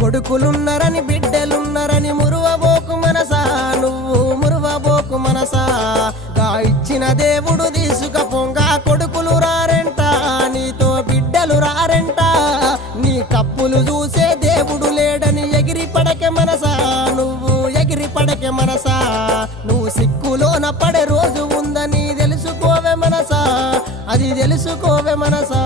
కొడుకులున్నరని బిడ్డలున్నరని మురువబోకు మనసా, నువ్వు మురువబోకు మనసా. గా ఇచ్చిన దేవుడు తీసుకపోంగా కొడుకులు రారెంట, నీతో బిడ్డలు రారెంట. నీ తప్పులు చూసే దేవుడు లేడని ఎగిరి పడకే మనసా, నువ్వు ఎగిరి పడకే మనసా. నువ్వు సిక్కులోన పడే రోజు ఉందని తెలుసుకోవే మనసా, అది తెలుసుకోవే మనసా.